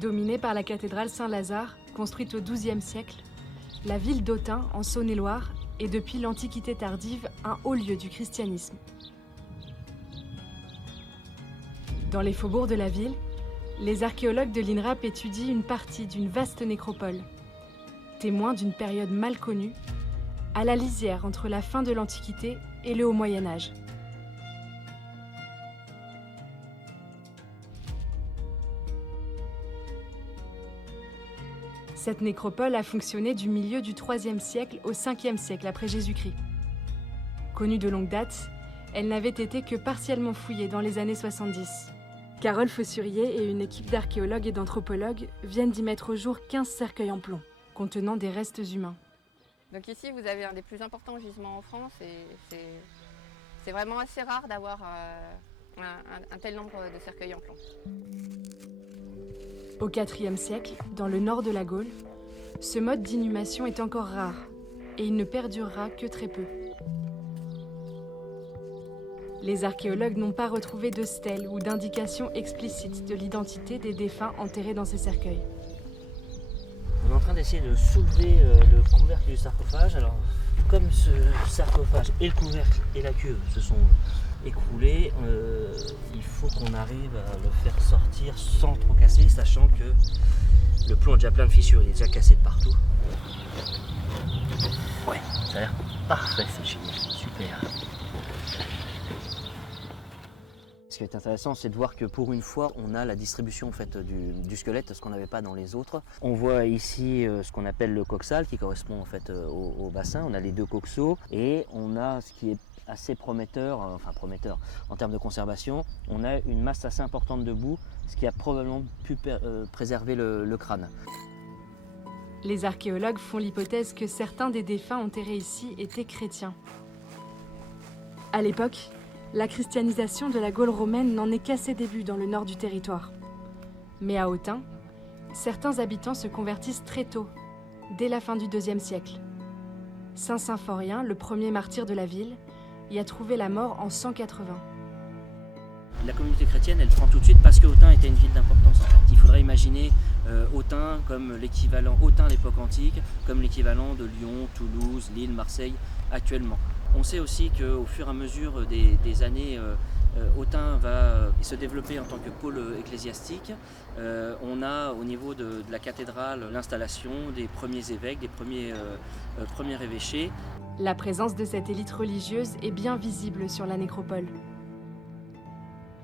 Dominée par la cathédrale Saint-Lazare, construite au XIIe siècle, la ville d'Autun, en Saône-et-Loire, est depuis l'Antiquité tardive un haut lieu du christianisme. Dans les faubourgs de la ville, les archéologues de l'INRAP étudient une partie d'une vaste nécropole, témoin d'une période mal connue, à la lisière entre la fin de l'Antiquité et le Haut Moyen-Âge. Cette nécropole a fonctionné du milieu du IIIe siècle au Ve siècle après Jésus-Christ. Connue de longue date, elle n'avait été que partiellement fouillée dans les années 70. Carole Fossurier et une équipe d'archéologues et d'anthropologues viennent d'y mettre au jour 15 cercueils en plomb, contenant des restes humains. Donc ici, vous avez un des plus importants gisements en France et c'est vraiment assez rare d'avoir un tel nombre de cercueils en plomb. Au IVe siècle, dans le nord de la Gaule, ce mode d'inhumation est encore rare et il ne perdurera que très peu. Les archéologues n'ont pas retrouvé de stèles ou d'indications explicites de l'identité des défunts enterrés dans ces cercueils. On est en train d'essayer de soulever le couvercle du sarcophage. Alors, comme ce sarcophage et le couvercle et la cuve se sont écroulés, il faut qu'on arrive à le faire sortir sans trop casser, sachant que le plomb est déjà plein de fissures, il est déjà cassé de partout. Ouais, ça a l'air parfait, c'est génial, super. Ce qui est intéressant, c'est de voir que pour une fois, on a la distribution en fait, du squelette, ce qu'on n'avait pas dans les autres. On voit ici ce qu'on appelle le coxal, qui correspond en fait, au bassin. On a les deux coxaux et on a ce qui est assez prometteur, en termes de conservation. On a une masse assez importante de boue, ce qui a probablement pu préserver le crâne. Les archéologues font l'hypothèse que certains des défunts enterrés ici étaient chrétiens. À l'époque, la christianisation de la Gaule romaine n'en est qu'à ses débuts dans le nord du territoire. Mais à Autun, certains habitants se convertissent très tôt, dès la fin du IIe siècle. Saint Symphorien, le premier martyr de la ville, y a trouvé la mort en 180. La communauté chrétienne, elle prend tout de suite parce que Autun était une ville d'importance. En fait. Il faudrait imaginer Autun comme l'équivalent, Autun à l'époque antique, comme l'équivalent de Lyon, Toulouse, Lille, Marseille actuellement. On sait aussi qu'au fur et à mesure des années, Autun va se développer en tant que pôle ecclésiastique. On a au niveau de la cathédrale l'installation des premiers évêques, des premiers évêchés. La présence de cette élite religieuse est bien visible sur la nécropole.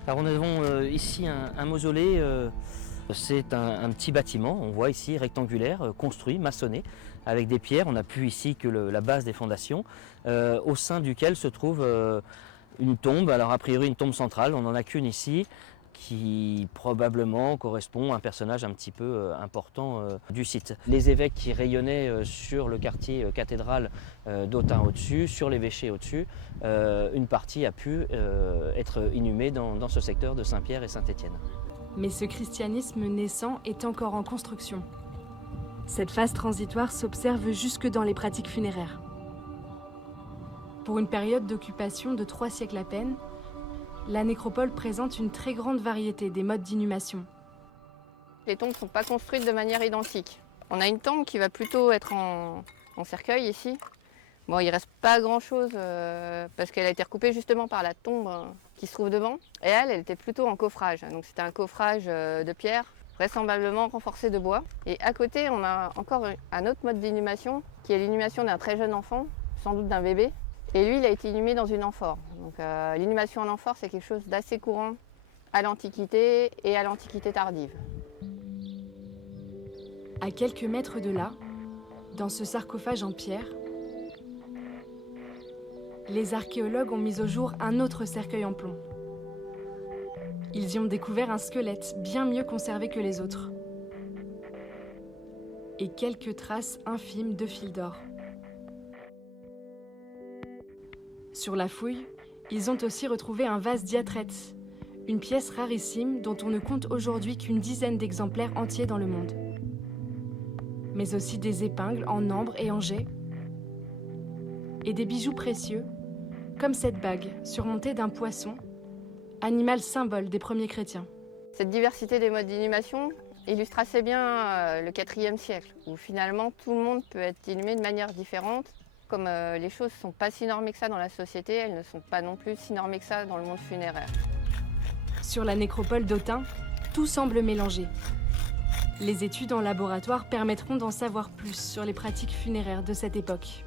Alors nous avons ici un mausolée, c'est un petit bâtiment, on voit ici rectangulaire, construit, maçonné, avec des pierres. On n'a plus ici que la base des fondations, au sein duquel se trouve une tombe, alors a priori une tombe centrale, on n'en a qu'une ici, qui probablement correspond à un personnage un petit peu important du site. Les évêques qui rayonnaient sur le quartier cathédral d'Autun au-dessus, sur l'évêché au-dessus, une partie a pu être inhumée dans ce secteur de Saint-Pierre et Saint-Étienne. Mais ce christianisme naissant est encore en construction. Cette phase transitoire s'observe jusque dans les pratiques funéraires. Pour une période d'occupation de 3 siècles à peine, la nécropole présente une très grande variété des modes d'inhumation. Les tombes ne sont pas construites de manière identique. On a une tombe qui va plutôt être en cercueil ici. Bon, il ne reste pas grand-chose parce qu'elle a été recoupée justement par la tombe qui se trouve devant. Et elle était plutôt en coffrage. Donc c'était un coffrage de pierre, vraisemblablement renforcé de bois. Et à côté, on a encore un autre mode d'inhumation qui est l'inhumation d'un très jeune enfant, sans doute d'un bébé. Et lui, il a été inhumé dans une amphore. Donc l'inhumation en amphore, c'est quelque chose d'assez courant à l'Antiquité et à l'Antiquité tardive. À quelques mètres de là, dans ce sarcophage en pierre, les archéologues ont mis au jour un autre cercueil en plomb. Ils y ont découvert un squelette bien mieux conservé que les autres. Et quelques traces infimes de fil d'or. Sur la fouille, ils ont aussi retrouvé un vase diatrette, une pièce rarissime dont on ne compte aujourd'hui qu'une dizaine d'exemplaires entiers dans le monde. Mais aussi des épingles en ambre et en jet, et des bijoux précieux, comme cette bague surmontée d'un poisson, animal symbole des premiers chrétiens. Cette diversité des modes d'inhumation, illustre assez bien le IVe siècle, où finalement tout le monde peut être inhumé de manière différente. Comme les choses ne sont pas si normées que ça dans la société, elles ne sont pas non plus si normées que ça dans le monde funéraire. Sur la nécropole d'Autun, tout semble mélangé. Les études en laboratoire permettront d'en savoir plus sur les pratiques funéraires de cette époque.